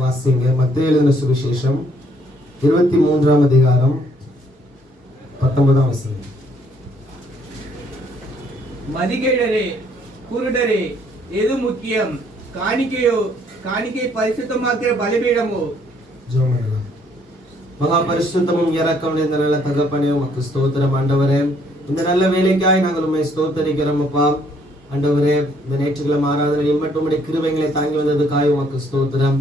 வாசிங்க. மத்தேயு எழுதின சுவிசேஷம் 23ஆம் அதிகாரம் 19ஆம் வசனம். மதிகேடரே, குருடரே, எது முக்கியம்? காணிக்கையோ, காணிக்கை பரிசுத்தமாக்கிற பலிபீடமோ? ஜெபம். மகா பரிசுத்தமும் இரக்கமும் இந்த நல்ல தகப்பனே, உமக்கு ஸ்தோத்திரம் ஆண்டவரே. இந்த நல்ல வேலைக்காய் நாங்கள் உம்மை ஸ்தோத்தரிக்கிறோம் அப்பா. ஆண்டவரே, இந்த நேற்றுக்கிழமை ஆராதனை மட்டும் உம்முடைய கிருபைகளை தாங்கி வந்ததுக்காய் உமக்கு ஸ்தோத்திரம்.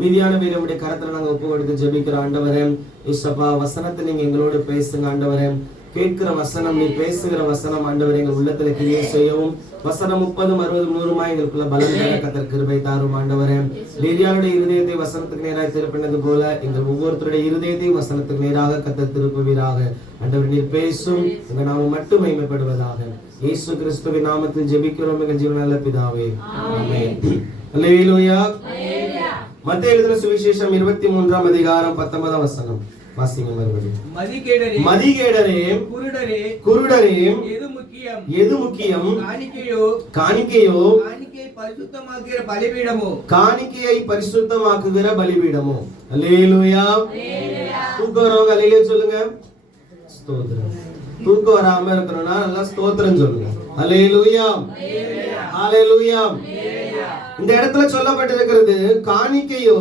மீதியான வேலை உம்முடைய கரத்துல நாங்கள் ஒப்பு கொடுத்து ஜெபிக்கிறோம் ஆண்டவரே. இயேசுப்பா, வசனத்தை நீங்க எங்களோடு பேசுங்க ஆண்டவரே. கேட்கிற வசனம், நீ பேசுகிற வசனம் ஆண்டவரே எங்கள் உள்ளத்துல கிரியை செய்யவும், வசனம் 30, 60, 100 எங்களுக்குள்ள பலம் தர கர்த்தர் கிருபை தாரும் ஆண்டவரே. லேவியாளுடைய இருதயத்தை வசனத்துக்கு நேராக திருப்பினது போல எங்கள் ஒவ்வொருத்தருடைய இருதயத்தையும் வசனத்துக்கு நேராக கர்த்தர் திருப்புவீராக. ஆண்டவர் நீர் பேசும், எங்கள் நாமம் மட்டும் மகிமைப்படுவதாக. இயேசு கிறிஸ்துவின் நாமத்தில் ஜெபிக்கிறோம் எங்கள் ஜீவன் நல்ல பிதாவே, ஆமென். அல்லேலூயா. மத்தேயு எழுதின சுவிசேஷம் 23ஆம் அதிகாரம் 19ஆம் வசனம் வாசிங்க மறுபடியும். மதிகேடரே, குருடரே, எது முக்கியம்? காணிக்கையோ, காணிக்கையை பரிசுத்தமாக்குகிற பலிபீடமோ? காணிக்கையை பரிசுத்தமாக்குகிற பலிபீடமோ? அல்லேலூயா. தூக்கம் வரவங்க அல்லேலூயா சொல்லுங்க. ஸ்தோத்திரம். தூக்கம் வராம இருக்கணும்னா நல்லா ஸ்தோத்திரம் சொல்லுங்க. அல்லேலூயா, அல்லேலூயா. இந்த இடத்துல சொல்லப்பட்டிருக்கிறது காணிக்கையோ,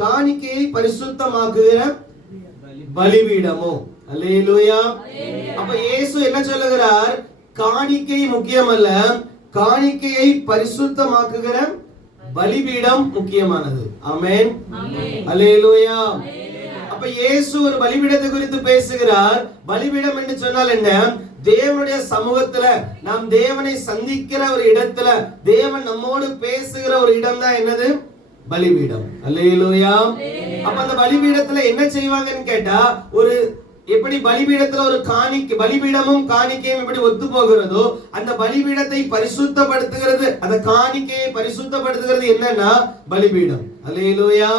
காணிக்கையை பரிசுத்தமாக்குகிற பலிபீடமோ? அல்லேலூயா. அப்ப இயேசு என்ன சொல்லுகிறார்? காணிக்கை முக்கியம் அல்ல, காணிக்கையை பரிசுத்தமாக்குகிற பலிபீடம் முக்கியமானது. ஆமென், அல்லேலூயா. அப்ப இயேசு ஒரு பலிபீடத்தை குறித்து பேசுகிறார். பலிபீடம் என்று சொன்னால் என்ன? தேவனுடைய சமூகத்துல நாம் தேவனை சந்திக்கிற ஒரு இடத்துல, தேவன் நம்மோடு பேசுகிற ஒரு இடம் தான் என்னது? பலிபீடம். அல்லேலூயா. அப்ப அந்த பலிபீடத்துல என்ன செய்வாங்கன்னு கேட்டா, ஒரு எப்படி பலிபீடத்துல ஒரு காணிக்கை, பலிபீடமும் காணிக்கையும் எப்படி ஒத்து போகிறதோ, அந்த பலிபீடத்தை பரிசுத்தப்படுத்துகிறது, அந்த காணிக்கையை பரிசுத்தப்படுத்துகிறது என்னன்னா பலிபீடம். அல்லேலூயா.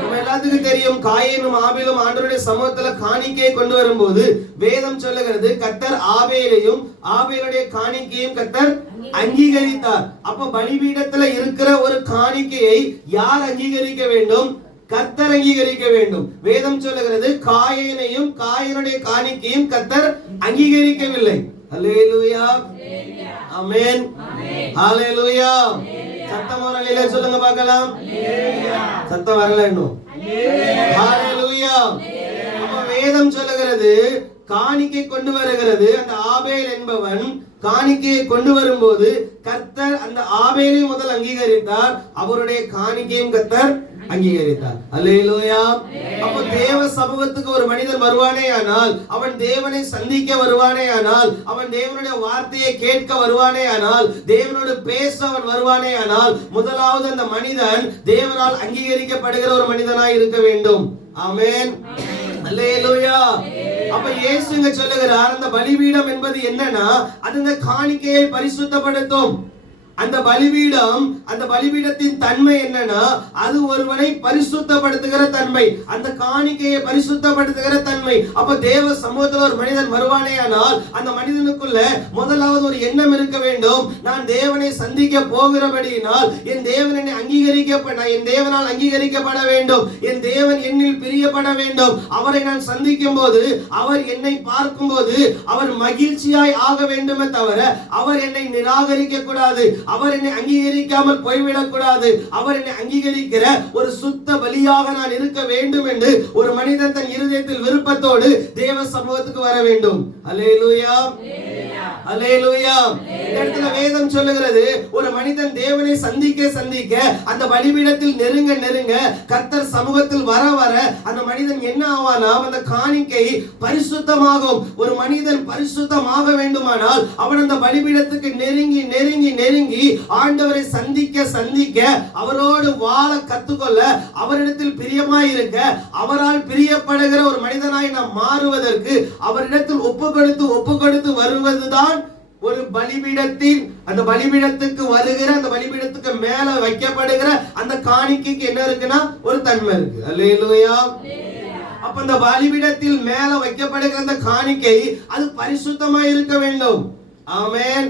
நம்ம எல்லாத்துக்கும் தெரியும், காயேனும் ஆபேலும் ஆண்டவருடைய சமூகத்துல காணிக்கையை கொண்டு வரும்போது வேதம் சொல்லுகிறது கர்த்தர் ஆபேலையும் ஆபேலுடைய காணிக்கையும் கர்த்தர் அங்கீகரித்தார். அப்ப பலிபீடத்துல இருக்கிற ஒரு காணிக்கையை யார் அங்கீகரிக்க வேண்டும்? கர்த்தர் அங்கீகரிக்க வேண்டும். வேதம் சொல்லுகிறது காயேனையும் காயேனுடைய காணிக்கையும் கர்த்தர் அங்கீகரிக்கவில்லை. அல்லேலூயா, ஆமென், ஹalleluya. சத்தம் வரலைல சொல்லுங்க பார்க்கலாம். சத்தம் வரல இன்னும். ஹalleluya. அப்ப வேதம் சொல்லுகிறது காணிக்கை கொண்டு வருகிறது. அந்த ஆபேல் என்பவன் காணிக்கையை கொண்டு வரும்போது கர்த்தர் அந்த ஆபேலை முதல் அங்கீகரித்தார், அவருடைய காணிக்கையும் கர்த்தர் அங்கீகரித்தார். அல்லேலூயா. அப்ப தேவ சமூகத்துக்கு ஒரு மனிதன் வருவானே ஆனால், அவன் தேவனை சந்திக்க வருவானே ஆனால், அவன் தேவனுடைய வார்த்தையை கேட்க வருவானே ஆனால், தேவனோடு பேச அவன் வருவானே ஆனால், முதலாவது அந்த மனிதன் தேவனால் அங்கீகரிக்கப்படுகிற ஒரு மனிதனாய் இருக்க வேண்டும். ஆமென், அல்லேலூயா. அப்ப இயேசுங்க சொல்லுகிறார், அந்த பலிபீடம் என்பது என்னன்னா, அது அந்த காணிக்கையை பரிசுத்தப்படுத்தும். அந்த பலிபீடம், அந்த பலிபீடத்தின் தன்மை என்னன்னா, அது ஒருவனை பரிசுத்தப்படுத்துகிற தன்மை, அந்த காணிக்கையை பரிசுத்தப்படுத்துகிற தன்மை. அப்ப தேவ சமூகத்தில் ஒரு மனிதன் வருவானே ஆனால், அந்த மனிதனுக்குள்ள முதலாவது ஒரு எண்ணம் இருக்க வேண்டும், நான் தேவனை சந்திக்க போகிறபடியினால் என் தேவன் என்னை என் தேவனால் அங்கீகரிக்கப்பட வேண்டும், என் தேவன் என்னில் பிரியப்பட வேண்டும், அவரை நான் சந்திக்கும் போது, அவர் என்னை பார்க்கும் போது அவர் மகிழ்ச்சியாய் ஆக வேண்டுமே தவிர அவர் என்னை நிராகரிக்க கூடாது, அவர் என்னை அங்கீகரிக்காமல் போய்விடக் கூடாது, அவர் என்னை அங்கீகரிக்கிற ஒரு சுத்த பலியாக நான் இருக்க வேண்டும் என்று ஒரு மனிதன் தன் இருதயத்தில் விருப்பத்தோடு தேவ சமூகத்துக்கு வர வேண்டும். அல்லேலூயா, அல்லேலூயா. இந்த இடத்துல வேதம் சொல்லுகிறது, ஒரு மனிதன் தேவனை சந்திக்க சந்திக்க, அந்த பலிபீடத்தில் நெருங்க நெருங்க, கர்த்தர் சமூகத்தில் வர வர அந்த மனிதன் என்ன ஆவானா, அந்த காணிக்கை பரிசுத்தமாகும். ஒரு மனிதன் பரிசுத்தமாக வேண்டுமானால் அவன் அந்த பலிபீடத்துக்கு நெருங்கி நெருங்கி நெருங்கி ஆண்டவரை சந்திக்க சந்திக்க, அவரோடு வாழ கத்துக்கொள்ள, அவரிடத்தில் பிரியமாய் இருக்க, அவரால் பிரியப்படுகிற ஒரு மனிதனாய் நாம் மாறுவதற்கு அவரிடத்தில் ஒப்பு கொடுத்து வருவதுதான் ஒரு பலிபீடத்தின், அந்த பலிபீடத்துக்கு வருகிற, அந்த பலிபீடத்துக்கு மேல வைக்கப்படுகிற அந்த காணிக்கைக்கு என்ன இருக்குன்னா ஒரு தன்மை இருக்கு. அல்லேலூயா. அப்ப அந்த பலிபீடத்தில் மேல வைக்கப்படுகிற அந்த காணிக்கை அது பரிசுத்தமாய் இருக்க வேண்டும். ஆமென்.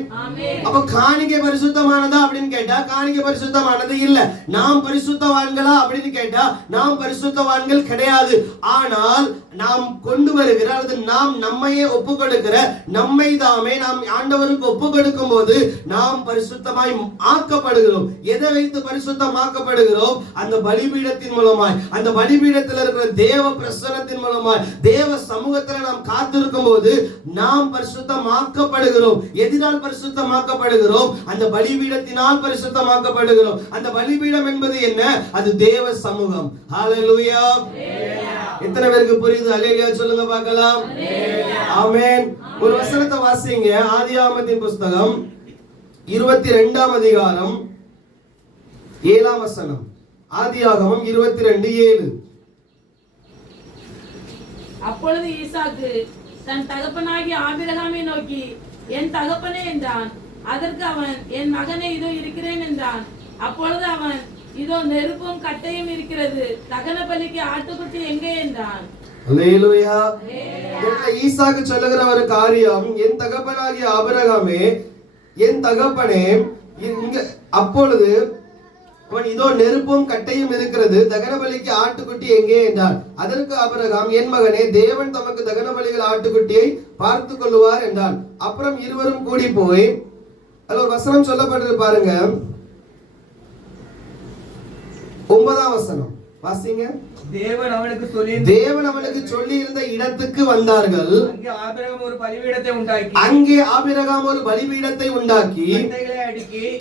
அப்ப காணிக்கை பரிசுத்தமானதா அப்படின்னு கேட்டா காணிக்கை பரிசுத்தமானது இல்ல. நாம் பரிசுத்தவான்களா அப்படின்னு கேட்டா நாம் பரிசுத்தவான்கள் கிடையாது. ஆனால் நாம் கொண்டு வருகிற அல்லது நாம் நம்மையே ஒப்பு கொடுக்கிற நம்மை தாமே நாம் ஆண்டவருக்கு ஒப்பு கொடுக்கும் போது நாம் பரிசுத்தமாய் ஆக்கப்படுகிறோம். எதை வைத்து பரிசுத்தமாக்கப்படுகிறோம்? அந்த பலிபீடத்தின் மூலமாய், அந்த பலிபீடத்தில் இருக்கிற தேவ பிரசன்னத்தின் மூலமாய், தேவ சமூகத்தில் நாம் காத்திருக்கும் போது நாம் பரிசுத்தமாக்கப்படுகிறோம். எதிரால் பரிசுத்தமாக்கப்படுகிறோம்? அந்த பலிபீடத்தினால் பரிசுத்தமாக்கப்படுகிறோம். அந்த பலிபீடம் என்பது என்ன? அது தேவ சமூகம். ஹalleluya. எத்தனை பேருக்கு புரியுது? ஹalleluya சொல்லுங்க பார்க்கலாம். ஆமென். ஒரு வசனத்தை வாசிங்க. ஆதியாகமத்தின் புத்தகம் 22ஆம் அதிகாரம் 7ஆம் வசனம். ஆதியாகமம் 22:7. அப்பொழுது ஈசாக்கு தன் தகப்பனாகிய ஆபிரகாமை நோக்கி, என் தகப்பனே என்றான். அதற்கு அவன், என் மகனே, இதோ இருக்கிறேன் என்றான். அப்பொழுது அவன், இதோ நெருப்பும் கட்டையும் இருக்கிறது, தகன பலிக்கு ஆட்டுக்குட்டி எங்கே என்றான். அல்லேலூயா. ஈசாக்கு சொல்லுகிற ஒரு காரியம், என் தகப்பனாகிய ஆபிரகாமே, என் தகப்பனே, அப்பொழுது அவன், இதோ நெருப்பும் கட்டையும் இருக்கிறது, தகன பலிக்கு ஆட்டுக்குட்டி எங்கே என்றான். அதற்கு ஆபிரகாம், என் மகனே, தேவன் தமக்கு தகன பலிகள் ஆட்டுக்குட்டியை பார்த்து கொள்ளுவார் என்றான். அப்புறம் இருவரும் கூடி போய், அதுல ஒரு வசனம் சொல்லப்பட்டிருக்கு பாருங்க, 9ஆம் வசனம் வாசிங்க. தேவன் அவனுக்கு சொல்லி இருந்த இடத்துக்கு வந்தார்கள். அங்கே ஆபிரகாம் ஒரு பலிபீடத்தை உண்டாக்கி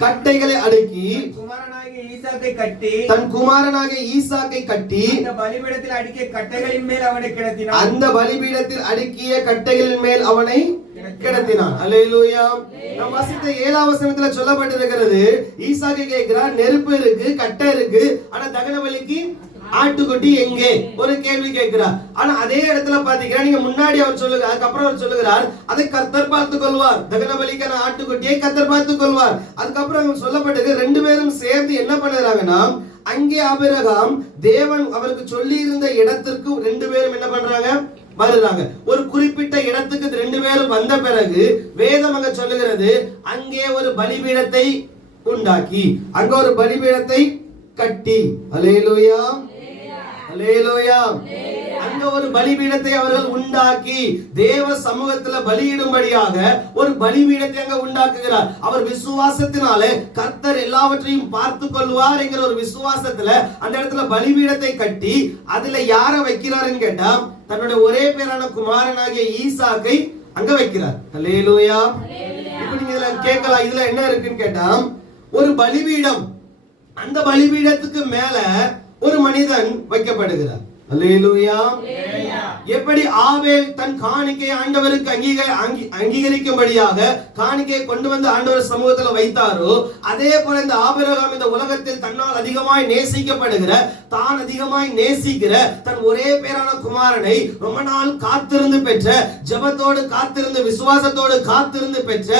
கட்டைகளை அடுக்கி தன் குமாரனாகிய ஈசாக்கை கட்டி அந்த பலிபீடத்தில் அடுக்கிய கட்டைகளின் மேல் அவனை கிடத்தினான். அல்லேலூயா. நாம் வாசித்த 7ஆம் வசனத்துல சொல்லப்பட்டிருக்கிறது, ஈசாக்கு கேட்கிறார், நெருப்பு இருக்கு, கட்டை இருக்கு, ஆனா தகன பலிக்கு ஆட்டுக்குட்டி எங்கே? ஒரு கேள்வி கேட்கிறார். ஆனா அதே இடத்துல பாத்தீங்கன்னா, நீங்க முன்னாடி அவர் சொல்லுங்க, அதுக்கப்புறம் அவர் சொல்லுகிறார், அதை கர்த்தர் பார்த்துக் கொள்வார். தகன பலிக்கான ஆட்டுக்குட்டியை கர்த்தர் பார்த்துக் கொள்வார். அதுக்கப்புறம் சொல்லப்பட்டது, ரெண்டு பேரும் சேர்ந்து என்ன பண்ணுறாங்கன்னா, அங்கே ஆபிரகாம் தேவன் அவருக்கு சொல்லி இருந்த இடத்திற்கு ரெண்டு பேரும் என்ன பண்றாங்க? வருகிறாங்க. ஒரு குறிப்பிட்ட இடத்துக்கு ரெண்டு பேரும் வந்த பிறகு வேதம் அங்க சொல்லுகிறது, அங்கே ஒரு பலிபீடத்தை உண்டாக்கி, அங்க ஒரு பலிபீடத்தை கட்டி. அல்லேலூயா, அல்லேலூயா. அங்க ஒரு பலிபீடத்தை அவர்கள் உண்டாக்கி தேவ சமூகத்துல பலியிடும்படியாக ஒரு பலிபீடத்தை அங்க உண்டாக்குகிறார். அவர் விசுவாசத்தினாலே கர்த்தர் எல்லாவற்றையும் பார்த்து கொள்வார் என்கிற ஒரு விசுவாசத்துல அந்த இடத்துல பலிபீடத்தை கட்டி அதுல யார வைக்கிறாருன்னு கேட்டா, தன்னுடைய ஒரே பேரான குமாரனாகிய ஈசாக்கை அங்க வைக்கிறார். அல்லேலூயா. இப்ப நீங்க இதுல கேட்கலாம், இதுல என்ன இருக்குன்னு கேட்டா, ஒரு பலிபீடம், அந்த பலிபீடத்துக்கு மேல ஒரு மனிதன் வைக்கப்படுகிறார். அல்லேலூயா. எப்படி ஆபேல் தன் காணிக்கை ஆண்டவருக்கு அங்கீகரிக்கும்படியாக காணிக்கையை கொண்டு வந்து ஆண்டவர் சமூகத்துல வைத்தாரோ, அதே போல இந்த ஆபிரகாம் இந்த உலகத்தில் தன்னால் அதிகமாய் நேசிக்கப்படுகிற, தான் அதிகமாய் நேசிக்கிற தன் ஒரே பேரான குமாரனை ரொம்ப நாள் காத்திருந்து பெற்ற, ஜெபத்தோடு காத்திருந்து விசுவாசத்தோடு காத்திருந்து பெற்ற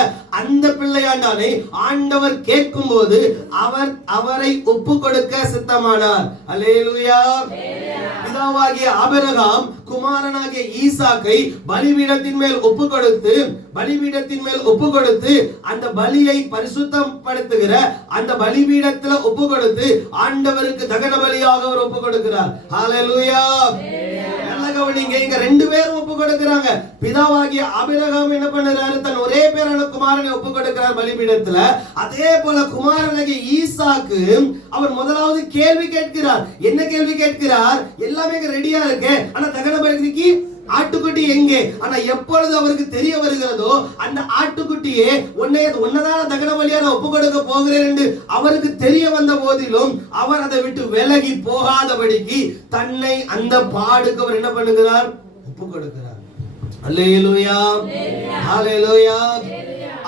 அந்த பிள்ளையாண்டானை ஆண்டவர் கேட்கும் போது அவரை ஒப்பு கொடுக்க சித்தமானார். அல்லேலூயா. பிதாவாகிய ஆபிரகாம் குமாரனாகிய ஈசாக்கை பலிபீடத்தின் மேல் ஒப்பு கொடுத்து அந்த பலியை பரிசுத்தப்படுத்துகிற அந்த பலிபீடத்துல ஒப்பு கொடுத்து ஆண்டவருக்கு தகன பலியாக அவர் ஒப்பு கொடுக்கிறார். ஹalleluya. நல்லா கவனிங்க, இங்க ரெண்டு பேரும் ஒப்பு கொடுக்கிறாங்க. பிதாவாகிய ஆபிரகாம் என்ன பண்றாரு? தன் ஒரே பேரான குமாரனை ஒப்பு கொடுக்கிறார் பலிபீடத்துல. அதே போல குமாரனாகிய ஈசாக்கு அவர் முதலாவது கேள்வி கேட்கிறார். என்ன கேள்வி கேட்கிறார்? எல்லாமே ரெடியா இருக்கு, ஆனா தகன பலிக்கு ஆட்டுக்குட்டி எங்கே? ஆனா எப்பொழுது அவருக்கு தெரிய வருகிறதோ அந்த ஆட்டுக்குட்டியே உன்னதான தகன பலியா நான் ஒப்பு கொடுக்க போகிறேன் என்று அவருக்கு தெரிய வந்த போதிலும் அவர் அதை விட்டு விலகி போகாதபடிக்கு தன்னை அந்த பாடுக்கு அவர் என்ன பண்ணுகிறார்? ஒப்பு கொடுக்கிறார். அல்லேலூயா, ஹalleluya.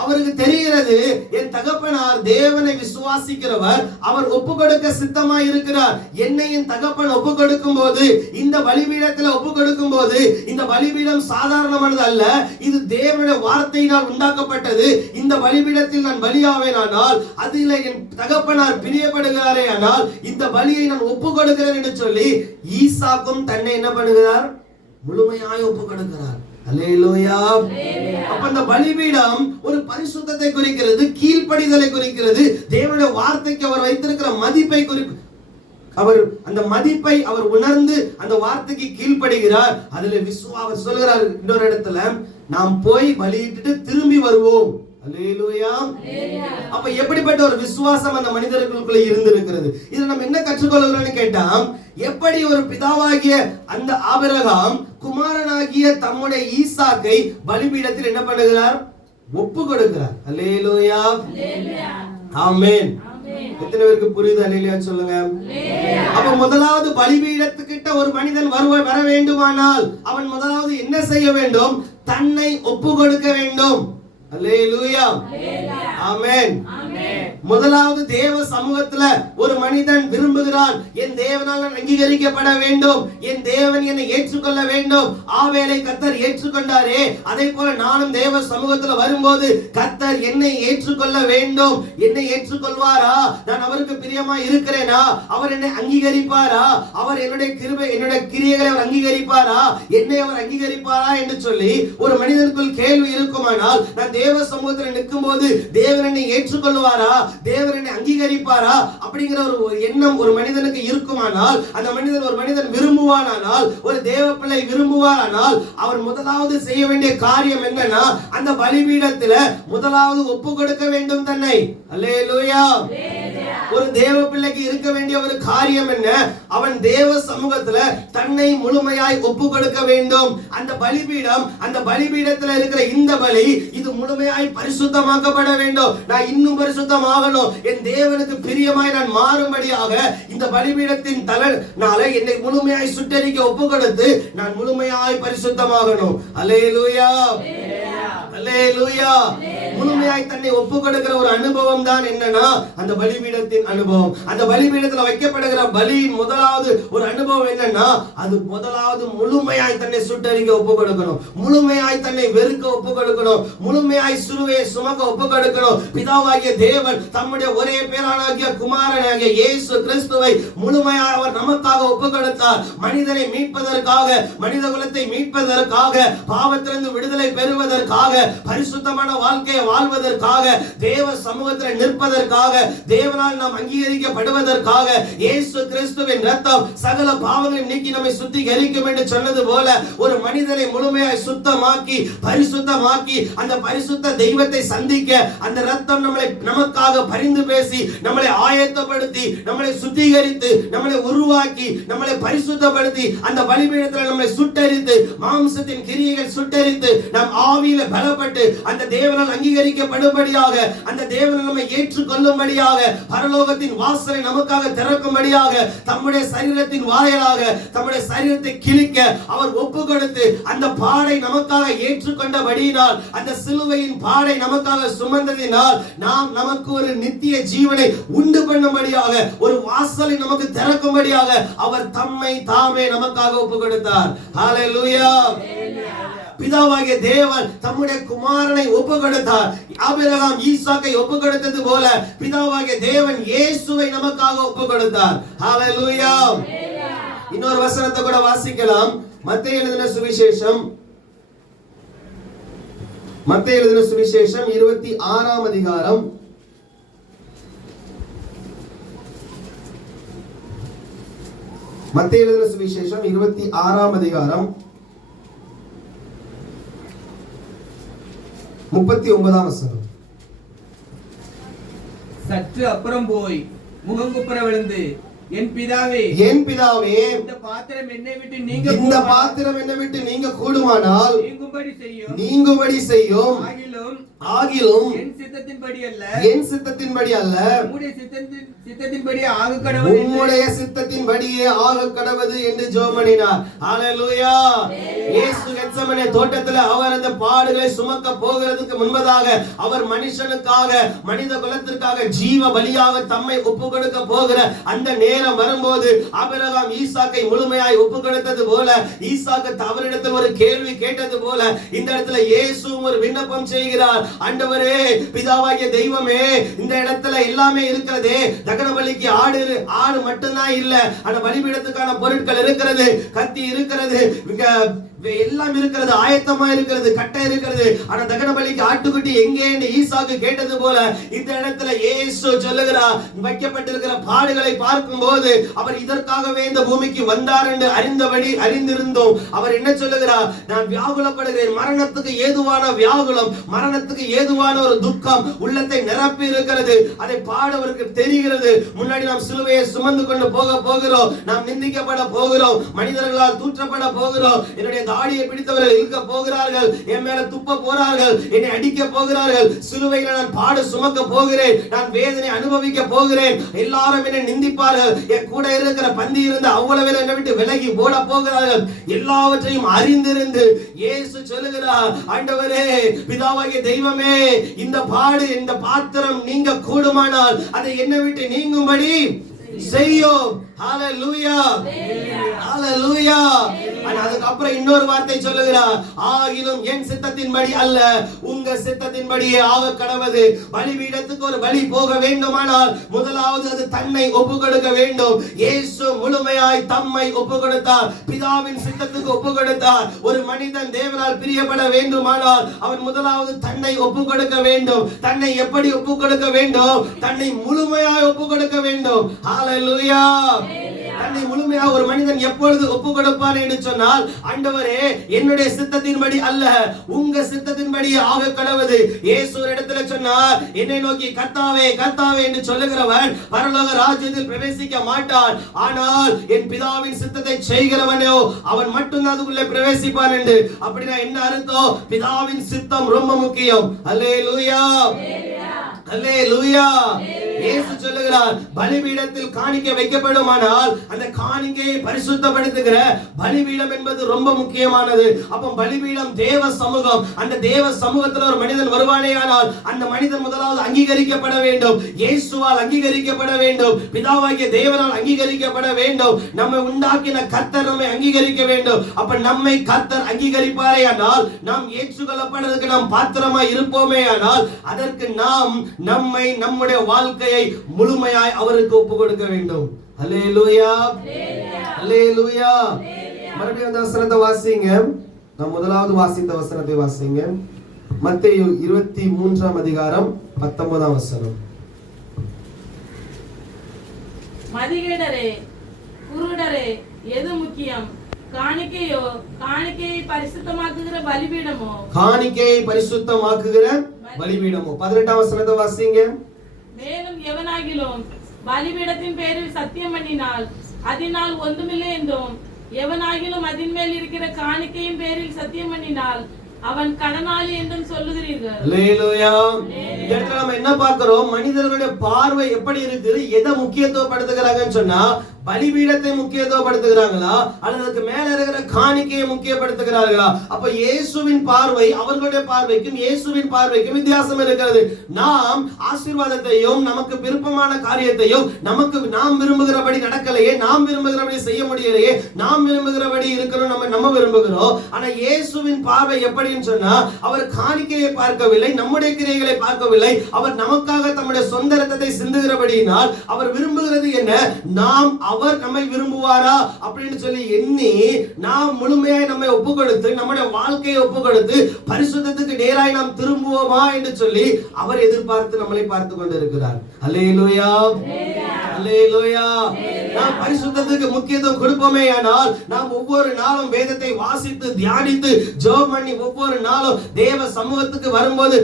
அவருக்கு தெரிகிறது, என் தகப்பனார் தேவனை விசுவாசிக்கிறவர், அவர் ஒப்பு கொடுக்க சித்தமாய் இருக்கிறார். என்னை என் தகப்பன் ஒப்பு கொடுக்கும் போது, இந்த பலிபீடத்தில் ஒப்பு கொடுக்கும் போது, இந்த பலிபீடம் சாதாரணமானது அல்ல, இது தேவனுடைய வார்த்தையினால் உண்டாக்கப்பட்டது. இந்த பலிபீடத்தில் நான் பலியாவேன் ஆனால் அதில் என் தகப்பனார் பிரியப்படுகிறாரே ஆனால் இந்த பலியை நான் ஒப்பு கொடுக்கிறேன் என்று சொல்லி ஈசாக்கும் தன்னை என்ன பண்ணுகிறார்? முழுமையாய் ஒப்பு கொடுக்கிறார். அல்லேலூயா. அப்ப அந்த பலிபீடம் ஒரு பரிசுத்தத்தை குறிக்கிறது, கீழ்ப்படிதலை குறிக்கிறது, தேவனுடைய வார்த்தைக்கு அவர் வைத்திருக்கிற மதிப்பை அவர் அந்த மதிப்பை அவர் உணர்ந்து அந்த வார்த்தைக்கு கீழ்ப்படுகிறார். அதுல அவர் சொல்கிறார் இன்னொரு இடத்துல, நாம் போய் பலியிட்டு திரும்பி வருவோம். அல்லேலூயா. அப்ப எப்படிப்பட்ட ஒரு விசுவாசம் அந்த மனிதர்களுக்குள்ள இருந்திருக்கிறது. இதை நம்ம என்ன கற்றுக்கொள்கிறோம்னு கேட்டா, எப்படி ஒரு பிதாவாகிய அந்த ஆபிரகாம் குமாரனாகிய தம்முடைய ஈசாக்கை பலிபீடத்தில் என்ன பண்ணுகிறார்? ஒப்பு கொடுக்கிறார். அல்லேலூயா. ஆமென். எத்தனை பேருக்கு புரியுது? அல்லேலூயா சொல்லுங்க. அப்ப முதலாவது பலிபீடத்துக்கிட்ட ஒரு மனிதன் வர வேண்டுமானால் அவன் முதலாவது என்ன செய்ய வேண்டும்? தன்னை ஒப்பு கொடுக்க வேண்டும். அல்லேலூயா. ஆமென். முதலாவது தேவ சமூகத்துல ஒரு மனிதன் விரும்புகிறான், என் தேவனால் நான் அங்கீகரிக்கப்பட வேண்டும், என் தேவன் என்னை ஏற்றுக்கொள்ள வேண்டும். ஆவேலை கர்த்தர் ஏற்றுக்கொண்டாரே, அதே போல நானும் தேவ சமூகத்துல வரும்போது கர்த்தர் என்னை ஏற்றுக்கொள்ள வேண்டும். என்னை ஏற்றுக்கொள்வாரா? நான் அவருக்கு பிரியமா இருக்கிறேனா? அவர் என்னை அங்கீகரிப்பாரா? அவர் என்னுடைய கிருபை, என்னுடைய கிரியைகளை அவர் அங்கீகரிப்பாரா? என்னை அவர் அங்கீகரிப்பாரா என்று சொல்லி ஒரு மனிதனுக்குள் கேள்வி இருக்குமானால், நான் தேவ சமூகத்தில் நிற்கும் போது தேவன் என்னை ஏற்றுக்கொள்வாரா? தேவன் என்னை அங்கீகரிப்பாரா? அப்படிங்கிற ஒரு எண்ணம் ஒரு மனிதனுக்கு இருக்குமானால், அந்த மனிதன் ஒரு மனிதன் விரும்புவானால், ஒரு தேவ பிள்ளை விரும்புவாரானால், அவர் முதலாவது செய்ய வேண்டிய காரியம் என்னன்னா, அந்த பலிபீடத்துல முதலாவது ஒப்பு கொடுக்க வேண்டும் தன்னை. அல்லேலூயா. ஒரு தேவ பிள்ளைக்கு இருக்க வேண்டிய ஒரு காரியம் என்ன? அவன் தேவ சமூகத்துல தன்னை முழுமையாய் ஒப்பு கொடுக்க வேண்டும். அந்த பலிபீடம், அந்த பலிபீடத்துல இருக்கிற இந்த பலி, இது முழுமையாய் பரிசுத்தமாக்கப்பட வேண்டும். நான் இன்னும் பரிசுத்தமாகணும், என் தேவனுக்கு பிரியமாய் நான் மாறும்படியாக இந்த பலிபீடத்தின் தலனால என்னை முழுமையாய் சுட்டரிக்க ஒப்பு கொடுத்து நான் முழுமையாய் பரிசுத்தமாகணும். அல்லேலூயா. அல்லேலூயா. முழுமையாய் தன்னை ஒப்பு கொடுக்கிற ஒரு அனுபவம் தான் என்னன்னா அந்த பலிபீடத்தின் அனுபவம். அந்த பலிபீடத்துல வைக்கப்படுகிற பலியின் முதலாவது ஒரு அனுபவம் என்னன்னா, அது முதலாவது முழுமையாய் தன்னை சுட்டரிக்க ஒப்பு கொடுக்கணும், முழுமையாய் தன்னை வெறுக்க ஒப்பு கொடுக்கணும், முழுமையாய் சிலுவையை சுமக்க ஒப்பு கொடுக்கணும். பிதாவாகிய தேவன் தம்முடைய ஒரே பேரானாகிய குமாரனாகிய இயேசு கிறிஸ்துவை முழுமையாய் அவர் நமக்காக ஒப்பு கொடுத்தார். மனிதனை மீட்பதற்காக, மனித குலத்தை மீட்பதற்காக, பாவத்திலிருந்து விடுதலை பெறுவதற்காக, பரிசுத்தமான வாழ்க்கையை வாழ்வதற்காக, தேவ சமூகத்தில் நிற்பதற்காக, தேவனால் நாம் அங்கீகரிக்கப்படுவதற்காக இயேசு கிறிஸ்துவின் இரத்தம் சகல பாவங்களையும் நீக்கி நம்மை சுத்திகரிக்கும் என்று சொன்னது போல, ஒரு மனிதனை முழுமையாய் சுத்தமாக்கி பரிசுத்தமாக்கி அந்த பரிசுத்த தெய்வத்தை சந்திக்க அந்த இரத்தம் நமக்காக பரிந்து பேசி நம்மளை ஆயத்தப்படுத்தி நம்மளை சுத்திகரித்து நம்மளை உருவாக்கி நம்மளை பரிசுத்தப்படுத்தி அந்த பலிபீடத்தில் நம்மளை சுட்டரித்து மாம்சத்தின் கிரியைகள் சுட்டரித்து நாம் ஆவியில பலப்பட்டு அந்த தேவனால் அங்கீகரிக்கப்படும்படியாக, அந்த தேவனால் நம்மை ஏற்றுக்கொள்ளும்படியாக, பரலோகத்தின் வாசலை நமக்காக திறக்கும்படியாக, தம்முடைய சரீரத்தின் வாயிலாக தம்முடைய சரீரத்தை கிழிக்க அவர் ஒப்பு கொடுத்து அந்த பாடை நமக்காக ஏற்றுக்கொண்டபடியினால், அந்த சிலுவையின் பாடை நமக்காக சுமந்ததினால் நாம் நமக்கு ஒரு நித்திய ஜீவனை உண்டு பண்ணும்படியாக, ஒரு வாசலை நமக்கு திறக்கும்படியாக அவர் தம்மை தாமே நமக்காக ஒப்பு கொடுத்தார். ஹல்லேலூயா. பிதாவாகிய தேவன் தம்முடைய குமாரனை ஒப்பு கொடுத்தார். ஆபிரகாம் ஈசாக்கை ஒப்பு கொடுத்தது போல பிதாவாகிய தேவன் இயேசுவை நமக்காக ஒப்பு கொடுத்தார். ஹல்லேலூயா. இன்னொரு வசனத்தை கூட வாசிக்கலாம். மத்தேயு எழுதின சுவிசேஷம், மத்தேயு எழுதின சுவிசேஷம் 26ஆம் அதிகாரம், மத்தேயு எழுதின சுவிசேஷம் 26ஆம் அதிகாரம் 39ஆம் வசனம். சற்று அப்புறம் போய் முகங்குப்புற விழுந்து, என் பிதாவே, என் பிதாவே, இந்த பாத்திரம் என்னை விட்டு நீங்க கூடுமானால் நீங்கும்படி செய்யும். ஆகிலும் என் சித்தத்தின்படி அல்ல உம்முடைய சித்தத்தின்படியே ஆக கடவது என்று ஜெபம் பண்ணினார். ஹல்லேலூயா. இயேசு கெத்செமனே தோட்டத்தில் அவர் அந்த பாடுகளை சுமக்க போகிறதுக்கு முன்பதாக அவர் மனுஷனுக்காக, மனித குலத்திற்காக ஜீவ பலியாக தம்மை ஒப்பு கொடுக்க போகிற அந்த நேரம் வரும்போது ஆபிரகாம் ஈசாக்கை முழுமையாய் ஒப்பு கொடுத்தது போல, ஈசாக்கு அவரிடத்தில் ஒரு கேள்வி கேட்டது போல, இந்த இடத்துல இயேசு ஒரு விண்ணப்பம் செய்கிறார். ஆண்டவரே பிதாவாகிய தெய்வமே, இந்த இடத்துல எல்லாமே இருக்கிறதே, தகன பலிக்கு ஆடு மட்டும்தான் இல்ல, ஆனா பலிபீடத்துக்கான பொருட்கள் இருக்கிறது, கத்தி இருக்கிறது, எல்லாம் இருக்கிறது, ஆயத்தமா இருக்கிறது, கட்டை இருக்கிறது. ஆனா தகன பலிக்கு ஆட்டுக்குட்டி எங்கே என்று ஈசாக்கு கேட்டது போல இந்த இடத்துல இயேசு சொல்லுகிறார், வைக்கப்பட்டிருக்கிற பாடுகளை பார்க்கும் போது அவர் இதற்காகவே இந்த பூமிக்கு வந்தார் என்று அறிந்திருந்தோம். அவர் என்ன சொல்லுகிறார், நான் வியாகுலப்படுகிறேன், மரணத்துக்கு ஏதுவான வியாகுலம், மரணத்துக்கு ஏதுவான ஒரு துக்கம் உள்ளத்தை நிரப்பி இருக்கிறது. அதை பாடவருக்கு தெரிகிறது. முன்னாடி நாம் சிலுவையை சுமந்து கொண்டு போகிறோம், நாம் நிந்திக்கப்பட போகிறோம், மனிதர்களால் தூற்றப்பட போகிறோம், என்னுடைய தாடியை பிடித்தவர்கள் இழுக்க போகிறார்கள், என் மேல துப்ப போறார்கள், என்னை அடிக்க போகிறார்கள், சிலுவையில நான் பாடு சுமக்க போகிறேன், நான் வேதனை அனுபவிக்க போகிறேன், எல்லாரும் என்னை நிந்திப்பார்கள், என் கூட இருக்கிற பந்தி இருந்த அவ்வளவு என்னை விட்டு விலகி போட போகிறார்கள். எல்லாவற்றையும் அறிந்திருந்து இயேசு சொல்லுகிறார், ஆண்டவரே பிதாவாகிய தெய்வமே, இந்த பாடு இந்த பாத்திரம் நீங்க கூடுமானால் அதை என்னை விட்டு நீங்கும்படி செய்யும். ஹalleluya, ஹalleluya. அதுக்கப்புறம் இன்னொரு வார்த்தை சொல்லுகிறார், ஆகிலும் என் சித்தத்தின்படி அல்ல உங்க சித்தத்தின்படியே ஆக கடவது. பலிபீடத்துக்கு ஒரு பலி போக வேண்டுமானால் முதலாவது அது தன்னை ஒப்பு கொடுக்க வேண்டும். இயேசு முழுமையாய் தம்மை ஒப்பு கொடுத்தார், பிதாவின் சித்தத்துக்கு ஒப்பு கொடுத்தார். ஒரு மனிதன் தேவனால் பிரியப்பட வேண்டுமானால் அவன் முதலாவது தன்னை ஒப்பு கொடுக்க வேண்டும். தன்னை எப்படி ஒப்பு கொடுக்க வேண்டும்? தன்னை முழுமையாய் ஒப்பு கொடுக்க வேண்டும். ஹalleluya. தன்னை முழுமையாக ஒரு மனிதன் எப்பொழுது ஒப்பு கொடுப்பான் என்று சொன்னால், ஆண்டவரே என்னுடைய சித்தத்தின்படி அல்ல உங்க சித்தத்தின்படி ஆக கடவுது. இயேசு ஒரு இடத்துல சொன்னார், என்னை நோக்கி கர்த்தாவே கர்த்தாவே என்று சொல்லுகிறவன் பரலோக ராஜ்யத்தில் பிரவேசிக்க மாட்டான், ஆனால் என் பிதாவின் சித்தத்தை செய்கிறவனோ அவன் மட்டும்தான் அதுக்குள்ளே பிரவேசிப்பான் என்று. அப்படின்னா என்ன அர்த்தம்? பிதாவின் சித்தம் ரொம்ப முக்கியம். அல்லேலூயா, அல்லேலூயா. இயேசு சொல்லுகிறார், பலிபீடத்தில் காணிக்கை வைக்கப்படுமானால் அந்த காணிக்கையை பரிசுத்தப்படுத்துகிற பலிபீடம் என்பது ரொம்ப முக்கியமானது. அப்போ பலிபீடம் தேவ சமூகம். அந்த தேவ சமூகத்தில் ஒரு மனிதன் வருவானேயானால் அந்த மனிதன் முதலாவது அங்கீகரிக்கப்பட வேண்டும், இயேசுவால் அங்கீகரிக்கப்பட வேண்டும், பிதாவாகிய தேவனால் அங்கீகரிக்கப்பட வேண்டும், நம்மை உண்டாக்கின கர்த்தர் நம்மை அங்கீகரிக்க வேண்டும். அப்ப நம்மை கர்த்தர் அங்கீகரிப்பாரேயானால், நாம் ஏற்றுக்கொள்ளப்படுவதற்கு நாம் பாத்திரமாய் இருப்போமேயானால், அதற்கு நாம் நம்மை நம்முடைய வாழ்க்கையை முழுமையாய் அவருக்கு ஒப்பு கொடுக்க வேண்டும். அல்லேலூயா, அல்லேலூயா. மறுபடியும் அந்த வசனத்தை வாசிங்க. நாம் முதலாவது வாசித்த வசனத்தை வாசிங்க. மத்தேயு 23ஆம் அதிகாரம் 19ஆம் வசனம். மதிகேடரே, குருடரே, எது முக்கியம்? காணிக்கையோ, காணிக்கையை பரிசுத்தமாக்குகிற பலிபீடமோ? காணிக்கையை பரிசுத்தமாக்குகிற பலிபீடமோ? 18ஆம் வசனத்தை வாசிங்க. மேலும் எவனாகிலும் பலிபீடத்தின் பேரில் சத்தியம் பண்ணினால் அதனால் ஒன்றுமில்லை என்றும், எவனாகிலும் அதன் மேல் இருக்கிற காணிக்கையின் பேரில் சத்தியம் பண்ணினால் அவன் கடனாளி என்றும் சொல்லுகிறீர்கள். அல்லேலூயா. இந்த இடத்துல நம்ம என்ன பார்க்கிறோம்? மனிதர்களுடைய பார்வை எப்படி இருக்குது? எதை முக்கியத்துவப்படுத்துகிறாங்கன்னு சொன்னா, பலிபீடத்தை முக்கியத்துவப்படுத்துகிறாங்களா அல்லது அதுக்கு மேல இருக்கிற காணிக்கையை முக்கியப்படுத்துகிறார்களா? அப்ப இயேசுவின் பார்வை அவர்களுடைய பார்வைக்கும் இயேசுவின் பார்வைக்கும் வித்தியாசம் இருக்கிறது. நாம் ஆசீர்வாதத்தையும் நமக்கு விருப்பமான காரியத்தையும் நமக்கு நாம் விரும்புகிறபடி நடக்கலையே, நாம் விரும்புகிறபடி செய்ய முடியலையே, நாம் விரும்புகிறபடி இருக்கணும் நம்ம விரும்புகிறோம். ஆனா இயேசுவின் பார்வை எப்படின்னு சொன்னா, அவர் காணிக்கையை பார்க்கவில்லை, நம்முடைய கிரியைகளை பார்க்கவில்லை, அவர் நமக்காக தம்முடைய சொந்த இரத்தத்தை சிந்துகிறபடியினால் அவர் விரும்புகிறது என்ன? நாம் அவர் நம்மை விரும்புவாரா அப்படின்னு சொல்லி எண்ணி நாம் முழுமையாய் நம்மை ஒப்பு கொடுத்து நம்முடைய வாழ்க்கையை ஒப்பு கொடுத்து பரிசுத்தத்துக்கு நேராய் நாம் திரும்புவோமா என்று சொல்லி அவர் எதிர்பார்த்து நம்மளை பார்த்து கொண்டிருக்கிறார். அல்லேலூயா, அல்லேலூயா. நாம் பரிசுத்தத்துக்கு முக்கியத்துவம் கொடுப்போமே ஆனால், நாம் ஒவ்வொரு நாளும் வேதத்தை வாசித்து தியானித்து ஜெபம் பண்ணி ஒவ்வொரு நாளும் தேவ சமூகத்துக்கு வரும்போது